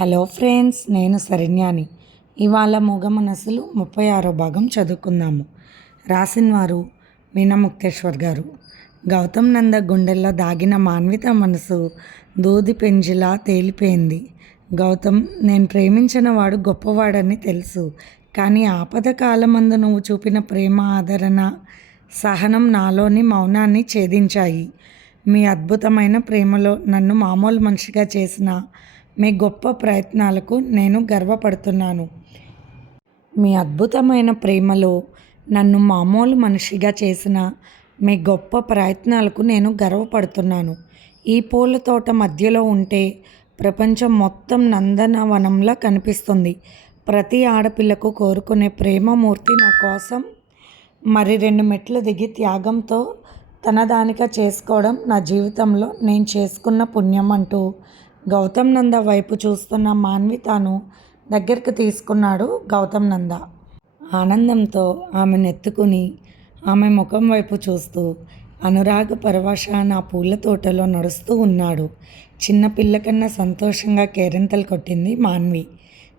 Hello friends నేను శరణ్యాని. ఇవాళ మూగ మనసులు ముప్పై ఆరో భాగం చదువుకుందాము. రాసిన వారు ముక్తేశ్వర్ గారు. గౌతమ్ నంద గుండెల్లో దాగిన మాన్విత మనసు దూది పెంజిలా తేలిపోయింది. గౌతమ్ నేను ప్రేమించిన వాడు గొప్పవాడని తెలుసు కానీ ఆపద కాలమందు నువ్వు చూపిన ప్రేమ ఆదరణ సహనం నాలోని మౌనాన్ని ఛేదించాయి. మీ అద్భుతమైన ప్రేమలో నన్ను మామూలు మనిషిగా చేసిన మీ గొప్ప ప్రయత్నాలకు నేను గర్వపడుతున్నాను. మీ అద్భుతమైన ప్రేమలో నన్ను మామూలు మనిషిగా చేసిన మీ గొప్ప ప్రయత్నాలకు నేను గర్వపడుతున్నాను. ఈ పూల తోట మధ్యలో ఉంటే ప్రపంచం మొత్తం నందనవనంలా కనిపిస్తుంది. ప్రతి ఆడపిల్లకు కోరుకునే ప్రేమమూర్తి నా కోసం మరి రెండు మెట్లు దిగి త్యాగంతో తనదానిగా చేసుకోవడం నా జీవితంలో నేను చేసుకున్న పుణ్యం అంటూ గౌతమ్ నంద వైపు చూస్తున్న మాన్వితాను దగ్గరికి తీసుకున్నాడు గౌతమ్ నంద. ఆనందంతో ఆమెను ఎత్తుకుని ఆమె ముఖం వైపు చూస్తూ అనురాగ పరవశ నా పూల తోటలో నడుస్తూ ఉన్నాడు. చిన్నపిల్ల కన్నా సంతోషంగా కేరింతలు కొట్టింది మాన్వి.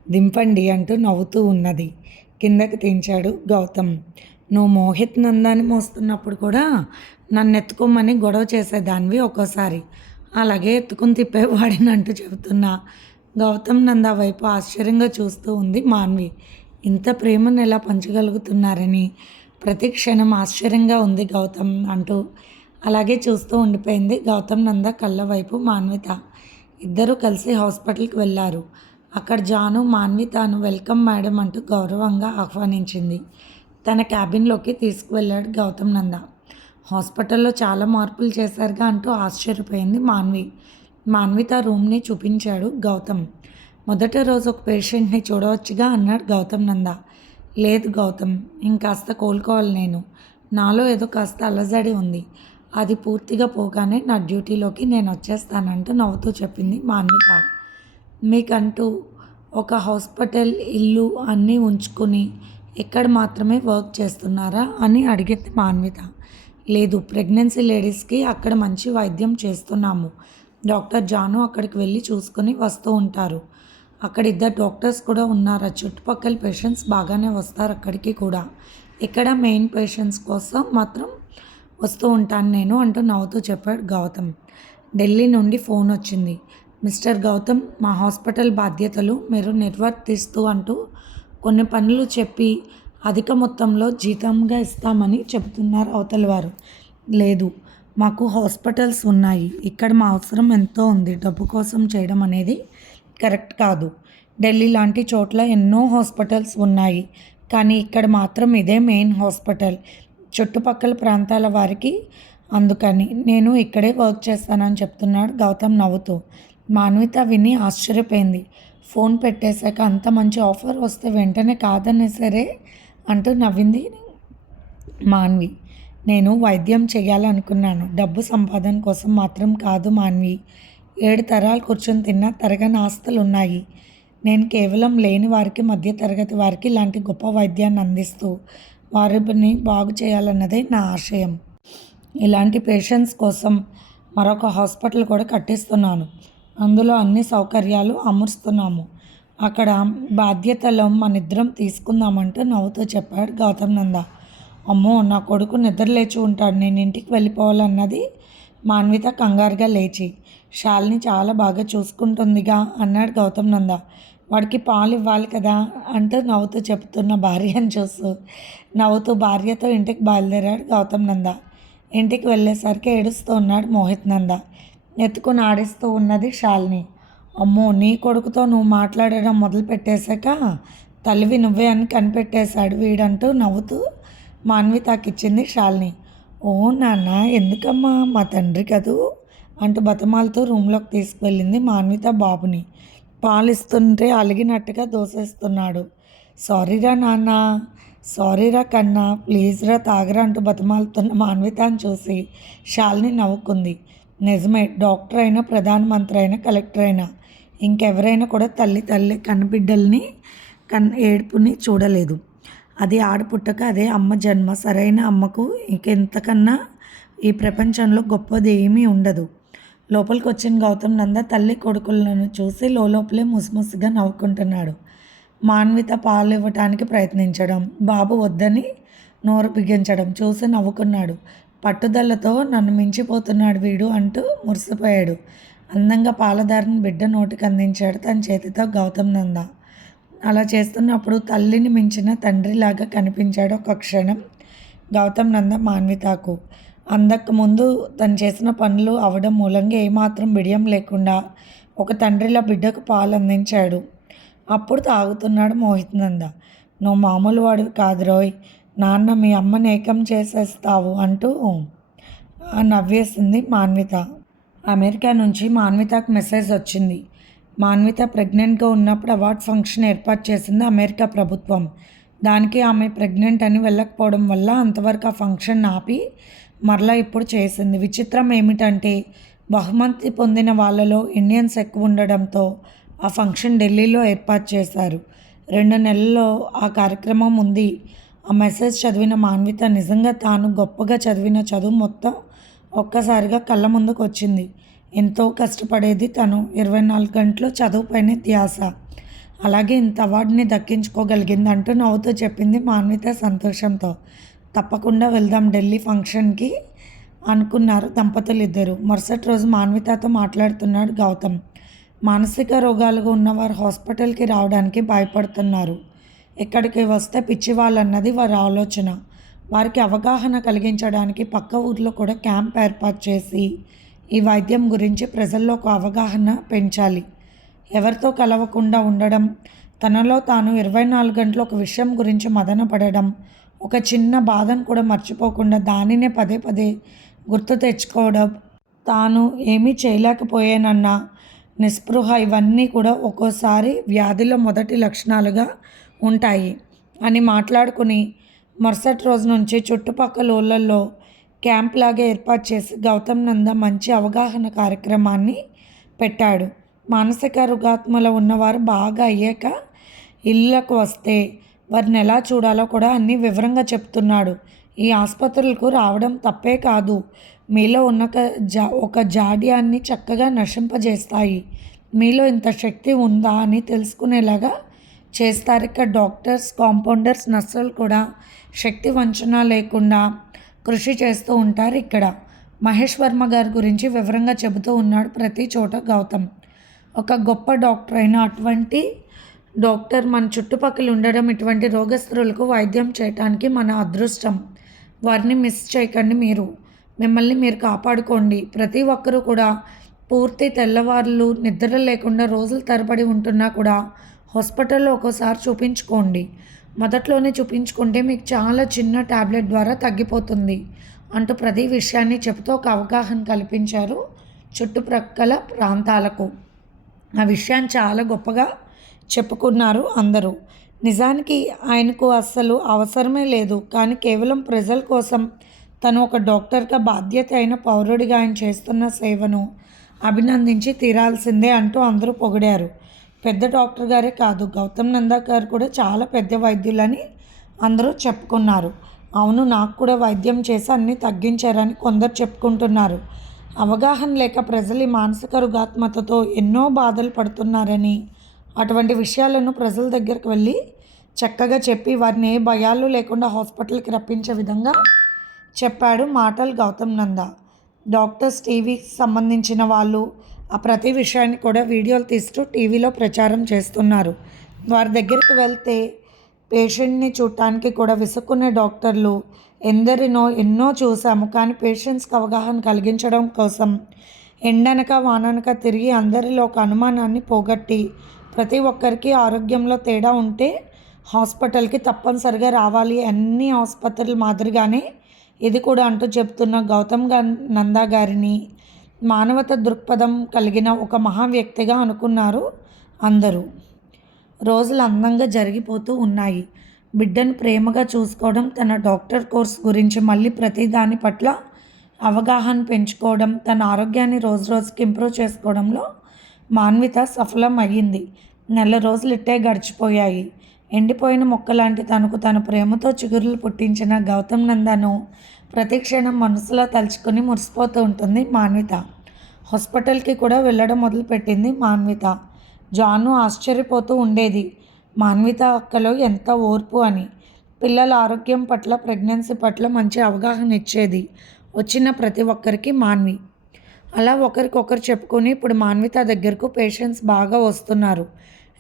దింపండి అంటూ నవ్వుతూ ఉన్నది. కిందకి దించాడు గౌతమ్. నువ్వు మోహిత్ నందాన్ని మోస్తున్నప్పుడు కూడా నన్ను ఎత్తుకోమని గొడవ చేసేదానివి ఒక్కోసారి. అలాగే ఎత్తుకుని తిప్పేవాడిని అంటూ చెబుతున్నా. గౌతమ్ నంద వైపు ఆశ్చర్యంగా చూస్తూ ఉంది. మాన్వి ఇంత ప్రేమను ఎలా పంచగలుగుతున్నారని. ప్రతి క్షణం ఆశ్చర్యంగా ఉంది గౌతమ్ అంటూ. అలాగే చూస్తూ ఉండిపోయింది గౌతమ్ నంద కళ్ళ వైపు మాన్విత. ఇద్దరూ కలిసి హాస్పిటల్కి వెళ్ళారు. అక్కడ జాను మాన్వితాను వెల్కమ్ మేడం అంటూ గౌరవంగా ఆహ్వానించింది. తన క్యాబిన్లోకి తీసుకువెళ్ళాడు గౌతమ్ నంద. హాస్పిటల్లో చాలా మార్పులు చేశారుగా అంటూ ఆశ్చర్యపోయింది మాన్వి. మాన్విత రూమ్ని చూపించాడు గౌతమ్. మొదటి రోజు ఒక పేషెంట్ని చూడవచ్చుగా అన్నాడు గౌతమ్ నంద. లేదు గౌతమ్ ఇంకాస్త కోలుకోవాలి నేను. నాలో ఏదో కాస్త అలజడి ఉంది. అది పూర్తిగా పోగానే నా డ్యూటీలోకి నేను వచ్చేస్తానంటూ నవ్వుతూ చెప్పింది మాన్విత మీకంటూ ఒక హాస్పిటల్ ఇల్లు అన్నీ ఉంచుకుని ఇక్కడ మాత్రమే వర్క్ చేస్తున్నారా అని అడిగింది మాన్విత లేదు ప్రెగ్నెన్సీ లేడీస్కి అక్కడ మంచి వైద్యం చేస్తున్నాము. డాక్టర్ జాను అక్కడికి వెళ్ళి చూసుకొని వస్తూ ఉంటారు. అక్కడ ఇద్దరు డాక్టర్స్ కూడా ఉన్నారు? ఆ చుట్టుపక్కల పేషెంట్స్ బాగానే వస్తారు అక్కడికి కూడా. ఇక్కడ మెయిన్ పేషెంట్స్ కోసం మాత్రం వస్తూ ఉంటాను నేను అంటూ నవ్వుతూ చెప్పాడు గౌతమ్. ఢిల్లీ నుండి ఫోన్ వచ్చింది. మిస్టర్ గౌతమ్ మా హాస్పిటల్ బాధ్యతలు మీరు నిర్వర్తిస్తూ అంటూ కొన్ని పనులు చెప్పి అధిక మొత్తంలో జీతంగా ఇస్తామని చెబుతున్నారు అవతల వారు. లేదు మాకు హాస్పిటల్స్ ఉన్నాయి. ఇక్కడ మా అవసరం ఎంతో ఉంది. డబ్బు కోసం చేయడం అనేది కరెక్ట్ కాదు. ఢిల్లీ లాంటి చోట్ల ఎన్నో హాస్పిటల్స్ ఉన్నాయి. కానీ ఇక్కడ మాత్రం ఇదే మెయిన్ హాస్పిటల్. చుట్టుపక్కల ప్రాంతాల వారికి అందుకని నేను ఇక్కడే వర్క్ చేస్తానని చెప్తున్నాడు గౌతమ్ నవ్వుతూ. మాన్విత విని ఆశ్చర్యపోయింది. ఫోన్ పెట్టేశాక అంత మంచి ఆఫర్ వస్తే వెంటనే కాదనే సరే అంటూ నవ్వింది మాన్వి. నేను వైద్యం చేయాలనుకున్నాను. డబ్బు సంపాదన కోసం మాత్రం కాదు మాన్వి. ఏడు తరాలు కూర్చొని తిన్న తరగని ఆస్తులు ఉన్నాయి నేను కేవలం లేని వారికి మధ్య తరగతి వారికి ఇలాంటి గొప్ప వైద్యాన్ని అందిస్తూ వారిని బాగు చేయాలన్నదే నా ఆశయం. ఇలాంటి పేషెంట్స్ కోసం మరొక హాస్పిటల్ కూడా కట్టిస్తున్నాను. అందులో అన్ని సౌకర్యాలు అమరుస్తున్నాము. అక్కడ బాధ్యతలు మనిద్దరం తీసుకుందామంటూ నవ్వుతూ చెప్పాడు గౌతమ్ నంద. అమ్మో నా కొడుకు నిద్ర లేచి ఉంటాడు. నేను ఇంటికి వెళ్ళిపోవాలన్నది మాన్విత కంగారుగా లేచి షాల్ని చాలా బాగా చూసుకుంటుందిగా అన్నాడు గౌతమ్ నంద. వాడికి పాలు ఇవ్వాలి కదా అంటూ నవ్వుతూ చెప్తున్న భార్యను చూస్తూ నవ్వుతూ భార్యతో ఇంటికి బయలుదేరాడు గౌతమ్ నంద. ఇంటికి వెళ్ళేసరికి ఏడుస్తూ ఉన్నాడు మోహిత్ నంద. ఎత్తుకుని ఆడిస్తూ ఉన్నది షాల్ని. అమ్మో నీ కొడుకుతో నువ్వు మాట్లాడడం మొదలు పెట్టేశాక తల్లివి నువ్వే అని కనిపెట్టేశాడు వీడంటూ నవ్వుతూ మాన్వితాకిచ్చింది షాల్ని. ఓ నాన్న ఎందుకమ్మా మా తండ్రి కదూ? అంటూ బతమాలతో రూమ్లోకి తీసుకువెళ్ళింది మాన్విత బాబుని. పాలిస్తుంటే అలిగినట్టుగా దోసేస్తున్నాడు. సారీరా నాన్న సారీరా కన్నా ప్లీజ్ రా తాగరా అంటూ బతమాలుతున్న మాన్వితాన్ని చూసి షాల్ని నవ్వుకుంది. నిజమే డాక్టర్ అయినా ప్రధానమంత్రి అయినా కలెక్టర్ అయినా ఇంకెవరైనా కూడా తల్లి తల్లి కన్నబిడ్డల్ని కన్ ఏడుపుని చూడలేదు. అది ఆడపుట్టక అదే అమ్మ జన్మ. సరైన అమ్మకు ఇంకెంతకన్నా ఈ ప్రపంచంలో గొప్పది ఏమీ ఉండదు. లోపలికి వచ్చిన గౌతమ్ నంద తల్లి కొడుకులను చూసి లోపలే ముసిముసిగా నవ్వుకుంటున్నాడు. మాన్విత పాలు ఇవ్వటానికి ప్రయత్నించడం బాబు వద్దని నోరు బిగించడం చూసి నవ్వుకున్నాడు. పట్టుదలతో నన్ను మించిపోతున్నాడు వీడు అంటూ మురిసిపోయాడు. అందంగా పాలధారని బిడ్డ నోటికి అందించాడు తన చేతితో గౌతమ్ నంద. అలా చేస్తున్నప్పుడు తల్లిని మించిన తండ్రిలాగా కనిపించాడు ఒక క్షణం గౌతమ్ నంద మాన్వితకు. అందకు ముందు తను చేసిన పనులు అవడం మూలంగా ఏమాత్రం బిడియం లేకుండా ఒక తండ్రిలా బిడ్డకు పాలు అందించాడు. అప్పుడు తాగుతున్నాడు మోహిత్ నంద. నువ్వు మామూలు వాడివి కాదు రోయ్. నాన్న మీ అమ్మని ఏకం చేసేస్తావు అంటూ నవ్వేసింది మాన్విత. అమెరికా నుంచి మాన్వితకు మెసేజ్ వచ్చింది. మాన్విత ప్రెగ్నెంట్గా ఉన్నప్పుడు అవార్డ్ ఫంక్షన్ ఏర్పాటు చేసింది అమెరికా ప్రభుత్వం. దానికి ఆమె ప్రెగ్నెంట్ అని వెళ్ళకపోవడం వల్ల అంతవరకు ఆ ఫంక్షన్ ఆపి మరలా ఇప్పుడు చేసింది. విచిత్రం ఏమిటంటే బహుమతి పొందిన వాళ్ళలో ఇండియన్స్ ఎక్కువ ఉండడంతో ఆ ఫంక్షన్ ఢిల్లీలో ఏర్పాటు చేశారు. రెండు నెలల్లో ఆ కార్యక్రమం ఉంది. ఆ మెసేజ్ చదివిన మాన్విత నిజంగా తాను గొప్పగా చదివిన చదువు మొత్తం ఒక్కసారిగా కళ్ళ ముందుకు వచ్చింది ఎంతో కష్టపడేది తను. ఇరవై నాలుగు గంటలు చదువుపైనే ధ్యాస. అలాగే ఇంత అవార్డుని దక్కించుకోగలిగింది అంటూ నవ్వుతూ చెప్పింది మాన్విత సంతోషంతో. తప్పకుండా వెళ్దాం ఢిల్లీ ఫంక్షన్కి అనుకున్నారు దంపతులు ఇద్దరు మరుసటి రోజు మాన్వితతో మాట్లాడుతున్నాడు గౌతమ్. మానసిక రోగాలుగా ఉన్నవారు హాస్పిటల్కి రావడానికి భయపడుతున్నారు. ఇక్కడికి వస్తే పిచ్చివాళ్ళన్నది వారి ఆలోచన. వారికి అవగాహన కలిగించడానికి పక్క ఊర్లో కూడా క్యాంప్ ఏర్పాటు చేసి ఈ వైద్యం గురించి ప్రజల్లో ఒక అవగాహన పెంచాలి. ఎవరితో కలవకుండా ఉండడం తనలో తాను ఇరవై నాలుగు గంటలు ఒక విషయం గురించి మదన పడడం ఒక చిన్న బాధను కూడా మర్చిపోకుండా దానినే పదే పదే గుర్తు తెచ్చుకోవడం తాను ఏమీ చేయలేకపోయానన్న నిస్పృహ ఇవన్నీ కూడా ఒక్కోసారి వ్యాధిలో మొదటి లక్షణాలుగా ఉంటాయి అని మాట్లాడుకుని మరుసటి రోజు నుంచి చుట్టుపక్కల ఊళ్ళల్లో క్యాంప్ లాగా ఏర్పాటు చేసి గౌతమ్ నంద మంచి అవగాహన కార్యక్రమాన్ని పెట్టాడు. మానసిక రుగాత్మలో ఉన్నవారు బాగా అయ్యాక ఇళ్ళకు వస్తే వారిని ఎలా చూడాలో కూడా అన్నీ వివరంగా చెప్తున్నాడు. ఈ ఆసుపత్రులకు రావడం తప్పే కాదు. మీలో ఉన్న జా ఒక జాడ్యాన్ని చక్కగా నశింపజేస్తాయి. మీలో ఇంత శక్తి ఉందా అని తెలుసుకునేలాగా చేస్తారు. ఇక్కడ డాక్టర్స్ కాంపౌండర్స్ నర్సులు కూడా శక్తి వంచన లేకుండా కృషి చేస్తూ ఉంటారు ఇక్కడ. మహేష్ వర్మ గారి గురించి వివరంగా చెబుతూ ఉన్నాడు ప్రతి చోట గౌతమ్. ఒక గొప్ప డాక్టర్ అయిన అటువంటి డాక్టర్ మన చుట్టుపక్కల ఉండడం ఇటువంటి రోగస్తులకు వైద్యం చేయటానికి మన అదృష్టం. వారిని మిస్ చేయకండి మీరు. మిమ్మల్ని మీరు కాపాడుకోండి. ప్రతి ఒక్కరూ కూడా పూర్తి తెల్లవారులు నిద్ర లేకుండా రోజులు తరబడి ఉంటున్నా కూడా హాస్పిటల్లో ఒక్కోసారి చూపించుకోండి. మొదట్లోనే చూపించుకుంటే మీకు చాలా చిన్న ట్యాబ్లెట్ ద్వారా తగ్గిపోతుంది. అంటూ ప్రతి విషయాన్ని చెబుతూ ఒక అవగాహన కల్పించారు చుట్టుప్రక్కల ప్రాంతాలకు. ఆ విషయాన్ని చాలా గొప్పగా చెప్పుకున్నారు అందరూ. నిజానికి ఆయనకు అస్సలు అవసరమే లేదు. కానీ కేవలం ప్రజల కోసం తను ఒక డాక్టర్గా బాధ్యత అయిన పౌరుడిగా ఆయన చేస్తున్న సేవను అభినందించి తీరాల్సిందే అంటూ అందరూ పొగిడారు. పెద్ద డాక్టర్ గారే కాదు గౌతమ్ నందా గారు కూడా చాలా పెద్ద వైద్యులని అందరూ చెప్పుకున్నారు. అవును నాకు కూడా వైద్యం చేసి అన్నీ తగ్గించారని కొందరు చెప్పుకుంటున్నారు. అవగాహన లేక ప్రజలు ఈ మానసిక రుగాత్మతతో ఎన్నో బాధలు పడుతున్నారని అటువంటి విషయాలను ప్రజల దగ్గరికి వెళ్ళి చక్కగా చెప్పి వారిని ఏ భయాలు లేకుండా హాస్పిటల్కి రప్పించే విధంగా చెప్పాడు మాటలు గౌతమ్ నంద. డాక్టర్స్ టీవీకి సంబంధించిన వాళ్ళు ఆ ప్రతి విషయాన్ని కూడా వీడియోలు తీస్తూ టీవీలో ప్రచారం చేస్తున్నారు. వారి దగ్గరికి వెళ్తే పేషెంట్ని చూడటానికి కూడా విసుక్కునే డాక్టర్లు ఎందరినో ఎన్నో చూసాము కానీ పేషెంట్స్కి అవగాహన కలిగించడం కోసం ఎండనక వాననక తిరిగి అందరిలో ఒక అనుమానాన్ని పోగొట్టి ప్రతి ఒక్కరికి ఆరోగ్యంలో తేడా ఉంటే హాస్పిటల్కి తప్పనిసరిగా రావాలి అన్ని ఆసుపత్రుల మాదిరిగానే ఇది కూడా అంటూ చెప్తున్న గౌతమ్ నందా గారిని మానవత దృక్పథం కలిగిన ఒక మహా వ్యక్తిగా అనుకున్నారు అందరూ. రోజులు అందంగా జరిగిపోతూ ఉన్నాయి. బిడ్డను ప్రేమగా చూసుకోవడం తన డాక్టర్ కోర్స్ గురించి మళ్ళీ ప్రతి దాని పట్ల అవగాహన పెంచుకోవడం తన ఆరోగ్యాన్ని రోజు రోజుకి ఇంప్రూవ్ చేసుకోవడంలో మాన్విత సఫలం అయ్యింది. నెల రోజులు ఇట్టే గడిచిపోయాయి. ఎండిపోయిన మొక్కలాంటి తనకు తన ప్రేమతో చిగురులు పుట్టించిన గౌతమ్ నందను ప్రతి క్షణం మనసులో తలుచుకొని మురిసిపోతూ ఉంటుంది మాన్విత. హాస్పిటల్కి కూడా వెళ్ళడం మొదలుపెట్టింది మాన్విత. జాను ఆశ్చర్యపోతూ ఉండేది. మాన్విత అక్కలో ఎంత ఓర్పు అని. పిల్లల ఆరోగ్యం పట్ల ప్రెగ్నెన్సీ పట్ల మంచి అవగాహన ఇచ్చేది వచ్చిన ప్రతి ఒక్కరికి మాన్వి. అలా ఒకరికొకరు చెప్పుకొని ఇప్పుడు మాన్విత దగ్గరకు పేషెంట్స్ బాగా వస్తున్నారు.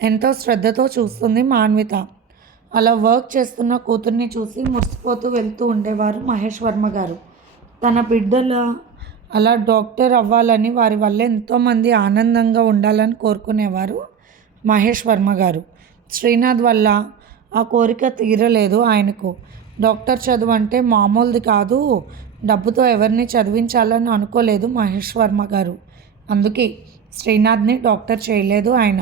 ఎంతో శ్రద్ధతో చూస్తుంది మాన్విత. అలా వర్క్ చేస్తున్న కూతుర్ని చూసి మురిసిపోతూ వెళ్తూ ఉండేవారు మహేష్ వర్మ గారు. తన బిడ్డల అలా డాక్టర్ అవ్వాలని వారి వల్ల ఎంతోమంది ఆనందంగా ఉండాలని కోరుకునేవారు మహేష్ వర్మ గారు. శ్రీనాథ్ వల్ల ఆ కోరిక తీరలేదు ఆయనకు. డాక్టర్ చదువు అంటే మామూలుది కాదు డబ్బుతో ఎవరిని చదివించాలని అనుకోలేదు మహేష్ వర్మ గారు. అందుకే శ్రీనాథ్ని డాక్టర్ చేయలేదు ఆయన.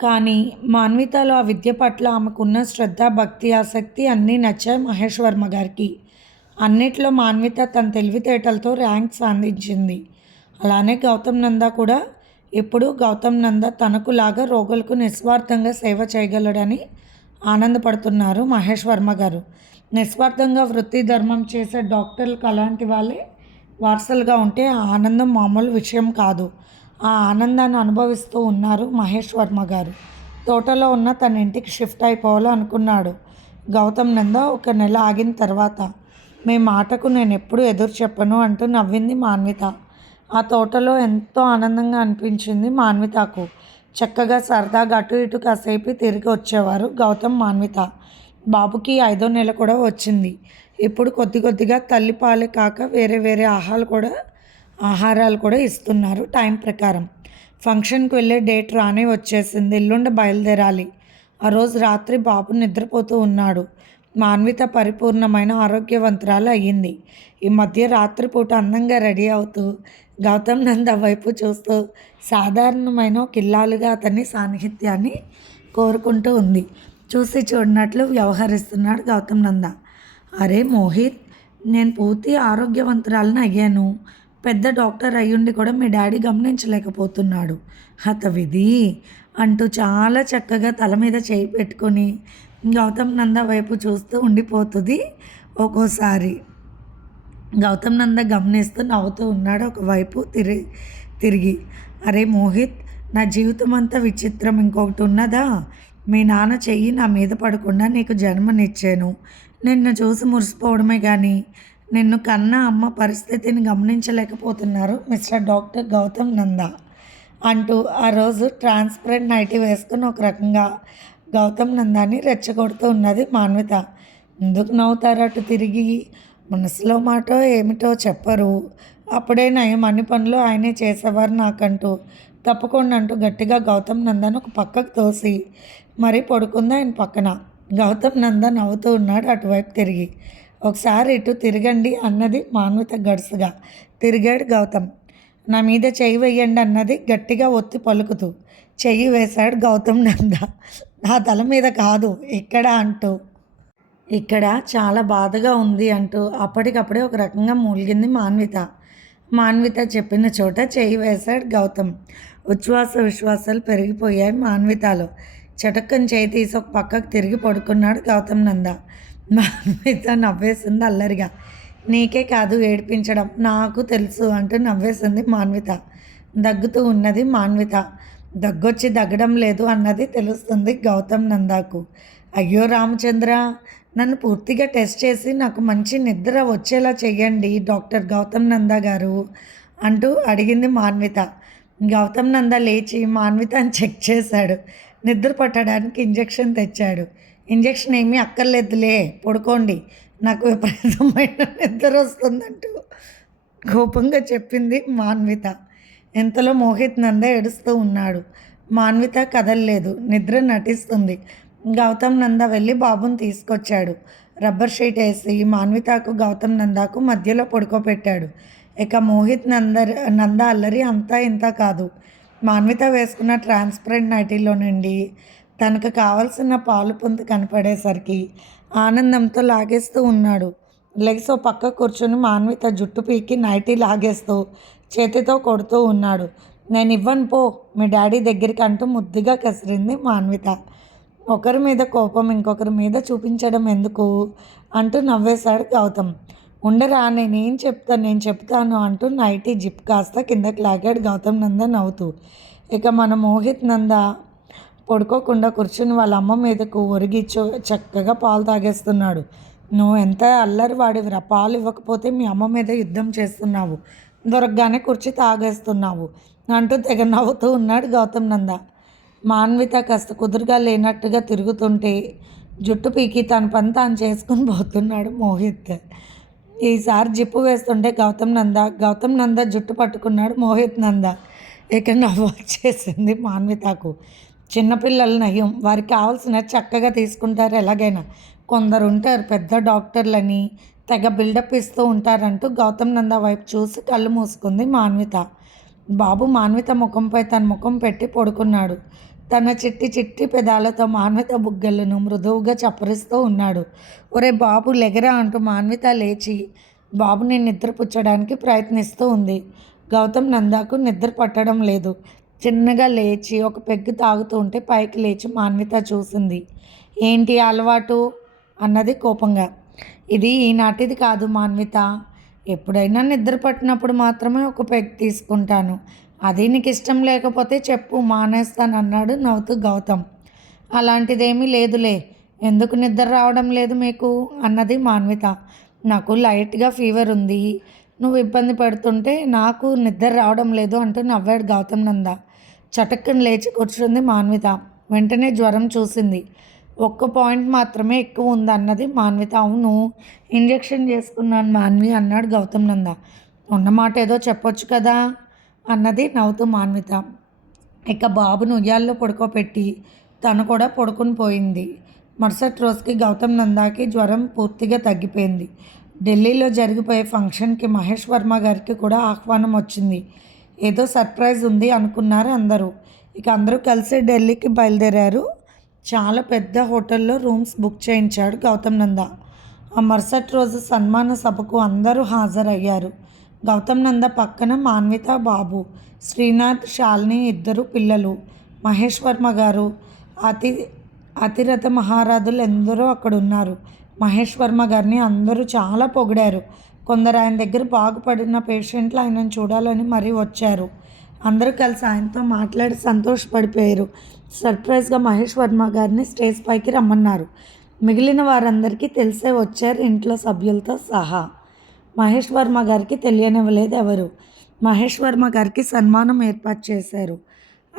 కానీ మాన్వితలో ఆ విద్య పట్ల ఆమెకున్న శ్రద్ధ భక్తి ఆసక్తి అన్నీ నచ్చాయి మహేష్ వర్మ గారికి. అన్నిట్లో మాన్విత తన తెలివితేటలతో ర్యాంక్ సాధించింది. అలానే గౌతమ్ నంద కూడా. ఇప్పుడు గౌతమ్ నంద తనకులాగా రోగులకు నిస్వార్థంగా సేవ చేయగలడని ఆనందపడుతున్నారు మహేష్ వర్మ గారు. నిస్వార్థంగా వృత్తి ధర్మం చేసే డాక్టర్లకు అలాంటి వాళ్ళే వారసలుగా ఉంటే ఆనందం మామూలు విషయం కాదు. ఆ ఆనందాన్ని అనుభవిస్తూ ఉన్నారు మహేష్ వర్మ గారు. తోటలో ఉన్న తన ఇంటికి షిఫ్ట్ అయిపోవాలో అనుకున్నాడు. గౌతమ్ నంద ఒక నెల ఆగిన తర్వాత మీ మాటకు నేను ఎప్పుడు ఎదురు చెప్పను అంటూ నవ్వింది మాన్విత. ఆ తోటలో ఎంతో ఆనందంగా అనిపించింది మాన్వితకు. చక్కగా సరదాగా అటు ఇటు కాసేపు తిరిగి వచ్చేవారు గౌతమ్ మాన్విత. బాబుకి ఐదో నెల కూడా వచ్చింది. ఇప్పుడు కొద్ది కొద్దిగా తల్లి పాలే కాక వేరే వేరే ఆహాలు కూడా ఆహారాలు కూడా ఇస్తున్నారు టైం ప్రకారం. ఫంక్షన్కి వెళ్ళే డేట్ రానే వచ్చేసింది. ఎల్లుండి బయలుదేరాలి. ఆ రోజు రాత్రి బాబు నిద్రపోతూ ఉన్నాడు. మాన్విత పరిపూర్ణమైన ఆరోగ్యవంతురాలు అయ్యింది. ఈ మధ్య రాత్రిపూట అందంగా రెడీ అవుతూ గౌతమ్ నంద వైపు చూస్తూ సాధారణమైన ఒక ఇల్లాలుగా అతని సాన్నిహిత్యాన్ని కోరుకుంటూ ఉంది. చూసి చూడనట్లు వ్యవహరిస్తున్నాడు గౌతమ్ నంద. అరే మోహిత్ నేను పూర్తి ఆరోగ్యవంతురాలను అయ్యాను. పెద్ద డాక్టర్ అయ్యుండి కూడా మీ డాడీ గమనించలేకపోతున్నాడు. హతవిధి అంటూ చాలా చక్కగా తల మీద చేయి పెట్టుకొని గౌతమ్ నంద వైపు చూస్తూ ఉండిపోతుంది ఒక్కోసారి. గౌతమ్ నంద గమనిస్తూ నవ్వుతూ ఉన్నాడు ఒకవైపు తిరిగి తిరిగి. అరే మోహిత్ నా జీవితం అంతా విచిత్రం ఇంకొకటి ఉన్నదా? మీ నాన్న చెయ్యి నా మీద పడకుండా నీకు జన్మనిచ్చాను. నిన్ను చూసి మురిసిపోవడమే కానీ నిన్ను కన్న అమ్మ పరిస్థితిని గమనించలేకపోతున్నారు మిస్టర్ డాక్టర్ గౌతమ్ నంద అంటూ ఆ రోజు ట్రాన్స్పరెంట్ నైటీ వేసుకుని ఒక రకంగా గౌతమ్ నందాన్ని రెచ్చగొడుతూ ఉన్నది మాన్విత. ఎందుకు నవ్వుతారు అటు తిరిగి? మనసులో మాట ఏమిటో చెప్పరు. అప్పుడే నయం అన్ని పనులు ఆయనే చేసేవారు నాకంటూ. తప్పకుండా అంటూ గట్టిగా గౌతమ్ నందన్ ఒక పక్కకు తోసి మరీ పడుకుంది ఆయన పక్కన? గౌతమ్ నందన్ నవ్వుతూ ఉన్నాడు అటువైపు తిరిగి. ఒకసారి ఇటు తిరగండి అన్నది మాన్విత గడుసుగా తిరిగాడు గౌతమ్. నా మీద చెయ్యి వేయండి అన్నది గట్టిగా ఒత్తి పలుకుతూ. చెయ్యి వేశాడు గౌతమ్ నంద. నా తల మీద కాదు ఇక్కడ అంటూ. ఇక్కడ చాలా బాధగా ఉంది అంటూ అప్పటికప్పుడే ఒక రకంగా మూలిగింది మాన్విత. మాన్విత చెప్పిన చోట చేయి వేశాడు గౌతమ్. ఉచ్ఛ్వాస విశ్వాసాలు పెరిగిపోయాయి మాన్వితలో. చటక్కని చేయి తీసి ఒక పక్కకు తిరిగి పడుకున్నాడు గౌతమ్ నంద. మాన్విత నవ్వేసింది అల్లరిగా. నీకే కాదు ఏడిపించడం. నాకు తెలుసు అంటూ నవ్వేసింది మాన్విత. దగ్గుతూ ఉన్నది మాన్విత. దగ్గొచ్చి దగ్గడం లేదు అన్నది తెలుస్తుంది గౌతమ్ నందాకు. అయ్యో రామచంద్ర నన్ను పూర్తిగా టెస్ట్ చేసి నాకు మంచి నిద్ర వచ్చేలా చేయండి డాక్టర్ గౌతమ్ నంద గారు అంటూ అడిగింది మాన్విత. గౌతమ్ నంద లేచి మాన్వితని చెక్ చేశాడు. నిద్ర పట్టడానికి ఇంజెక్షన్ తెచ్చాడు. ఇంజెక్షన్ ఏమీ అక్కర్లేదులే పడుకోండి. నాకు విపరీతమైన నిద్ర వస్తుందంటూ కోపంగా చెప్పింది మాన్విత. ఇంతలో మోహిత్ నంద ఏడుస్తూ ఉన్నాడు. మాన్విత కదలలేదు నిద్ర నటిస్తుంది. గౌతమ్ నంద వెళ్ళి బాబుని తీసుకొచ్చాడు. రబ్బర్ షీట్ వేసి మాన్వితకు గౌతమ్ నందాకు మధ్యలో పడుకోబెట్టాడు. ఇక మోహిత్ నంద నంద అల్లరి అంతా ఇంత కాదు. మాన్విత వేసుకున్న ట్రాన్స్పరెంట్ నైటీలో నుండి తనకు కావలసిన పాలు పొందు కనపడేసరికి ఆనందంతో లాగేస్తూ ఉన్నాడు. లెగ్స్ పక్క కూర్చొని మాన్విత జుట్టు పీకి నైటీ లాగేస్తూ చేతితో కొడుతూ ఉన్నాడు. నేను ఇవ్వను పో మీ డాడీ దగ్గరికి అంటూ ముద్దుగా కసిరింది మాన్విత. ఒకరి మీద కోపం ఇంకొకరి మీద చూపించడం ఎందుకు? అంటూ నవ్వేశాడు గౌతమ్. ఉండరా నేనేం చెప్తాను నేను చెప్తాను అంటూ నైటీ జిప్ కాస్త కిందకి లాగాడు గౌతమ్ నంద నవ్వుతూ. ఇక మన మోహిత్ నంద పడుకోకుండా కూర్చుని వాళ్ళ అమ్మ మీదకు ఒరిగి చక్కగా పాలు తాగేస్తున్నాడు. నువ్వు ఎంత అల్లరి వాడివిరా పాలు ఇవ్వకపోతే మీ అమ్మ మీద యుద్ధం చేస్తున్నావు. దొరకగానే కుర్చీ తాగేస్తున్నావు అంటూ తెగ నవ్వుతూ ఉన్నాడు గౌతమ్ నంద. మాన్విత కాస్త కుదురుగా లేనట్టుగా తిరుగుతుంటే జుట్టు పీకి తన పని తాను చేసుకుని పోతున్నాడు మోహిత్. ఈసారి జిప్పు వేస్తుంటే గౌతమ్ నంద గౌతమ్ నంద జుట్టు పట్టుకున్నాడు మోహిత్ నంద. ఇక నవ్వు వచ్చేసింది మాన్వితకు. చిన్నపిల్లల నయం వారికి కావాల్సిన చక్కగా తీసుకుంటారు. ఎలాగైనా కొందరు ఉంటారు పెద్ద డాక్టర్లని తెగ బిల్డప్ ఇస్తూ ఉంటారంటూ గౌతమ్ నంద వైపు చూసి కళ్ళు మూసుకుంది మాన్విత. బాబు మాన్విత ముఖంపై తన ముఖం పెట్టి పడుకున్నాడు. తన చిట్టి చిట్టి పెదాలతో మాన్విత బుగ్గలను మృదువుగా చప్పరిస్తూ ఉన్నాడు. ఒరే బాబు లెగరా అంటూ మాన్విత లేచి బాబుని నిద్రపుచ్చడానికి ప్రయత్నిస్తూ ఉంది. గౌతమ్ నందాకు నిద్ర పట్టడం లేదు. చిన్నగా లేచి ఒక పెగ్గు తాగుతూ ఉంటే పైకి లేచి మాన్విత చూసింది. ఏంటి అలవాటు? అన్నది కోపంగా. ఇది ఈనాటిది కాదు మాన్విత. ఎప్పుడైనా నిద్ర పట్టినప్పుడు మాత్రమే ఒక పెగ్ తీసుకుంటాను. అది నీకు ఇష్టం లేకపోతే చెప్పు మానేస్తాను అన్నాడు నవ్వుతూ గౌతమ్. అలాంటిదేమీ లేదులే. ఎందుకు నిద్ర రావడం లేదు మీకు? అన్నది మాన్విత. నాకు లైట్గా ఫీవర్ ఉంది. నువ్వు ఇబ్బంది పడుతుంటే నాకు నిద్ర రావడం లేదు అంటూ నవ్వాడు గౌతమ్ నంద. చటక్కని లేచి కూర్చుంది మాన్విత. వెంటనే జ్వరం చూసింది. ఒక్క పాయింట్ మాత్రమే ఎక్కువ ఉంది అన్నది మాన్విత. అవును ఇంజెక్షన్ చేసుకున్నాను మాన్వి అన్నాడు గౌతమ్ నంద. ఉన్నమాట ఏదో చెప్పొచ్చు కదా? అన్నది నవ్వుతూ మాన్విత. ఇక బాబును ఉయ్యాల్లో పడుకోబెట్టి తను కూడా పడుకుని పోయింది. మరుసటి రోజుకి గౌతమ్ నందాకి జ్వరం పూర్తిగా తగ్గిపోయింది. ఢిల్లీలో జరిగిపోయే ఫంక్షన్కి మహేష్ వర్మ గారికి కూడా ఆహ్వానం వచ్చింది. ఏదో సర్ప్రైజ్ ఉంది అనుకున్నారు అందరూ. ఇక అందరూ కలిసి ఢిల్లీకి బయలుదేరారు. చాలా పెద్ద హోటల్లో రూమ్స్ బుక్ చేయించాడు గౌతమ్ నంద. ఆ మరుసటి రోజు సన్మాన సభకు అందరూ హాజరయ్యారు. గౌతమ్ నంద పక్కన మాన్విత బాబు శ్రీనాథ్ శాలిని ఇద్దరు పిల్లలు మహేష్ వర్మ గారు అతి అతిరథ మహారాజులు ఎందరో అక్కడ ఉన్నారు మహేష్ వర్మ గారిని అందరూ చాలా పొగిడారు. కొందరు ఆయన దగ్గర బాగుపడిన పేషెంట్లు ఆయనను చూడాలని మరీ వచ్చారు. అందరూ కలిసి ఆయనతో మాట్లాడి సంతోషపడిపోయారు. సర్ప్రైజ్గా మహేష్ వర్మ గారిని స్టేజ్ పైకి రమ్మన్నారు. మిగిలిన వారందరికీ తెలిసే వచ్చారు ఇంట్లో సభ్యులతో సహా. మహేష్ వర్మ గారికి తెలియనివ్వలేదు ఎవరు. మహేష్ వర్మ గారికి సన్మానం ఏర్పాటు చేశారు.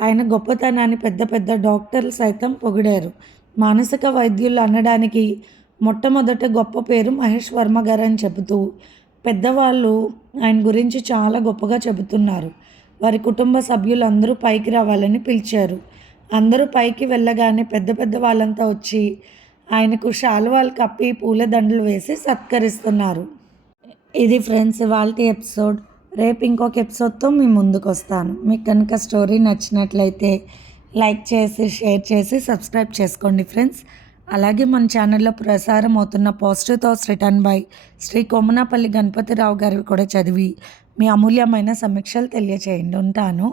ఆయన గొప్పతనాన్ని పెద్ద పెద్ద డాక్టర్లు సైతం పొగిడారు. మానసిక వైద్యులు అనడానికి మొట్టమొదట గొప్ప పేరు మహేష్ వర్మ గారు అని చెబుతూ పెద్దవాళ్ళు ఆయన గురించి చాలా గొప్పగా చెబుతున్నారు. వారి కుటుంబ సభ్యులందరూ పైకి రావాలని పిలిచారు. అందరూ పైకి వెళ్ళగానే పెద్ద పెద్ద వాళ్ళంతా వచ్చి ఆయనకు శాలువాలు కప్పి పూలదండలు వేసి సత్కరిస్తున్నారు. ఇది ఫ్రెండ్స్ ఇవాళ ఎపిసోడ్. రేపు ఇంకొక ఎపిసోడ్తో మీ ముందుకు వస్తాను. మీకు కనుక స్టోరీ నచ్చినట్లయితే లైక్ చేసి షేర్ చేసి సబ్స్క్రైబ్ చేసుకోండి ఫ్రెండ్స్. అలాగే మన ఛానల్లో ప్రసారం అవుతున్న positive thoughts written by Shri Kommanapalli Ganapathirao గారు కూడా చదివి మీ అమూల్యమైన సమీక్షలు తెలియచేయండి ఉంటాను.